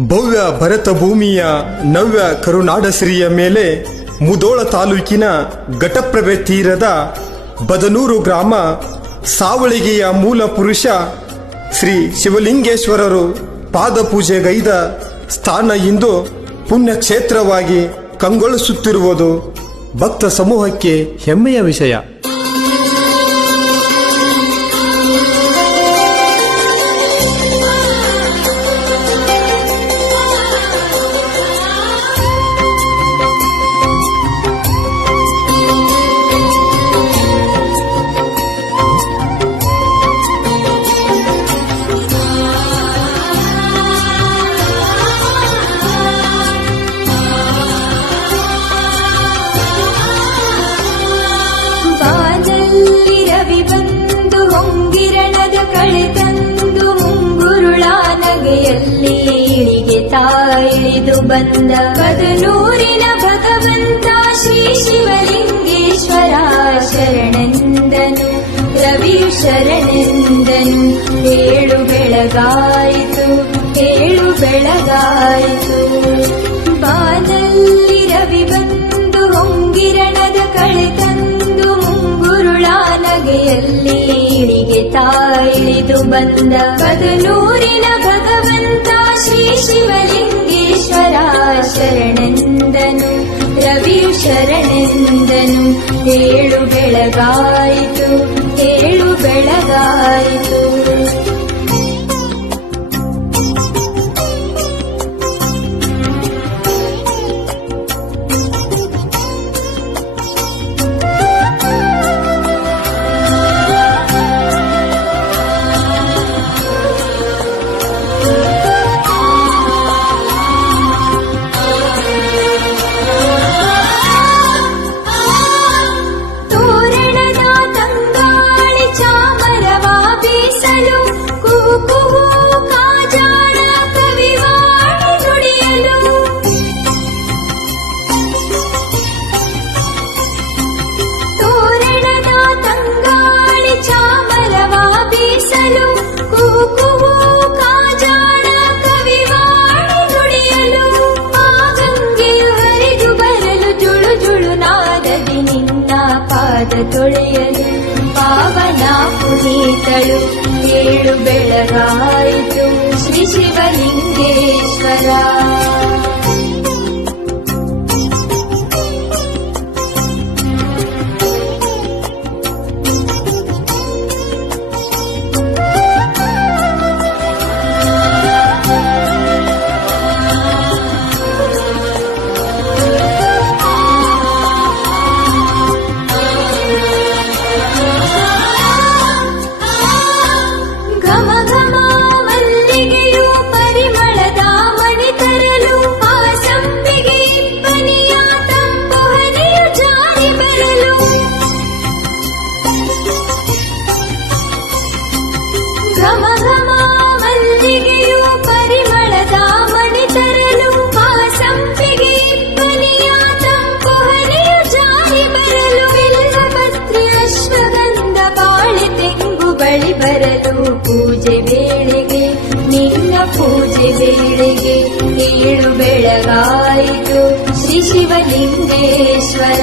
ಭವ್ಯ ಭರತ ಭೂಮಿಯ ನವ್ಯ ಕರುನಾಡಸಿರಿಯ ಮೇಲೆ ಮುದೋಳ ತಾಲೂಕಿನ ಘಟಪ್ರಭೆ ತೀರದ ಬದನೂರು ಗ್ರಾಮ ಸಾವಳಿಗೆಯ ಮೂಲ ಪುರುಷ ಶ್ರೀ ಶಿವಲಿಂಗೇಶ್ವರರು ಪಾದಪೂಜೆಗೈದ ಸ್ಥಾನ ಇಂದು ಪುಣ್ಯಕ್ಷೇತ್ರವಾಗಿ ಕಂಗೊಳಿಸುತ್ತಿರುವುದು ಭಕ್ತ ಸಮೂಹಕ್ಕೆ ಹೆಮ್ಮೆಯ ವಿಷಯ. ತಾಯಿಳಿದು ಬಂದ ಬದನೂರಿನ ಭಗವಂತ ಶ್ರೀ ಶಿವಲಿಂಗೇಶ್ವರ ಶರಣಂದನು ರವಿ ಶರಣೆಂದನು. ಏಳು ಬೆಳಗಾಯಿತು ಹೇಳು ಬೆಳಗಾಯಿತು. ಬಾನಲ್ಲಿ ರವಿ ಬಂದು ಹೊಂಗಿರಣದ ಕಳೆ ತಂದು ಮುಂಗುರುಳ ನಗೆಯಲ್ಲಿ ಇಳಿಗೆ ತಾಯಿಳಿದು ಬಂದ ಕದನೂರಿನ ಶರಣೆಂದನು ಏಳು ಬೆಳಗಾಯಿತು ಏಳು ಬೆಳಗಾಯಿತು. ಪುನೀತಳು ಏಳು ಬೆಳಗಾಯಿತು ಶ್ರೀ ಶಿವಲಿಂಗೇಶ್ವರ ವೇಳೆಗೆ ಏಳು ಬೆಳಗಾಯಿತು ಶ್ರೀ ಶಿವಲಿಂಗೇಶ್ವರ.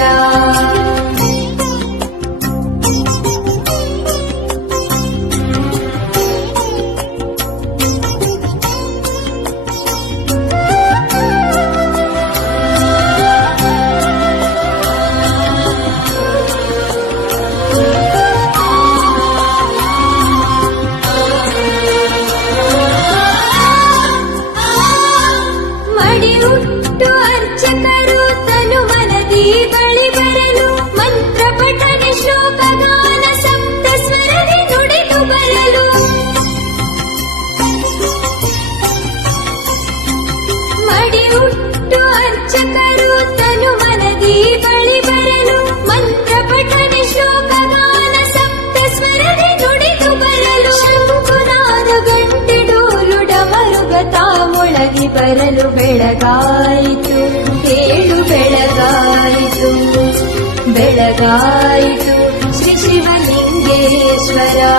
श्रिशिवलिङ्गेश्वरया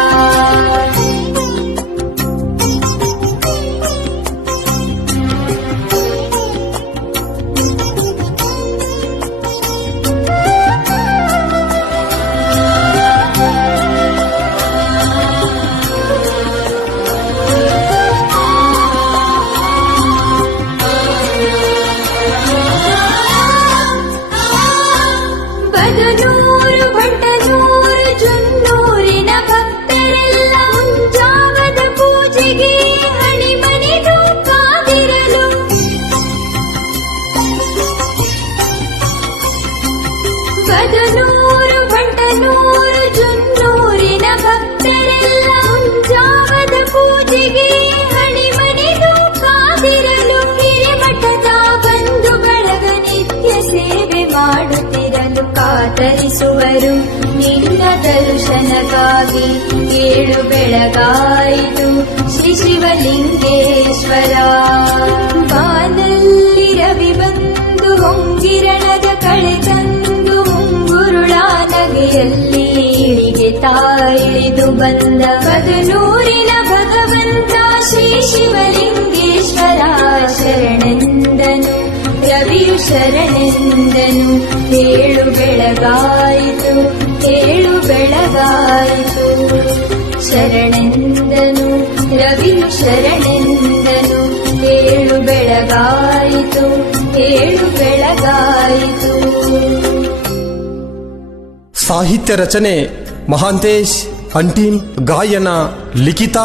ಆಚರಿಸುವರು ನಿನ್ನ ದರ್ಶನಕ್ಕಾಗಿ ಏಳು ಬೆಳಗಾಯಿತು. ಶ್ರೀ ಶಿವಲಿಂಗೇಶ್ವರ. ಬಾನಲ್ಲಿ ರವಿ ಬಂದು ಹೊಂಗಿರಣದ ಕಳೆ ತಂದು ಮುಂಗುರುಳ ನಗೆಯಲ್ಲಿ ಇಳಿಗೆ ಬಂದ ಬದನೂರಿನ ರವಿಯು ಶರಣೆಂದನು ಏಳು ಬೆಳಗಾಯಿತು ಏಳು ಬೆಳಗಾಯಿತು. ಶರಣೆಂದನು, ರವಿಯು ಶರಣೆಂದನು. ಏಳು ಬೆಳಗಾಯಿತು ಏಳು ಬೆಳಗಾಯಿತು. ಸಾಹಿತ್ಯ ರಚನೆ ಮಹಾಂತೇಶ್ ಅಂಟಿನ್ ಗಾಯನ, ಲಿಖಿತ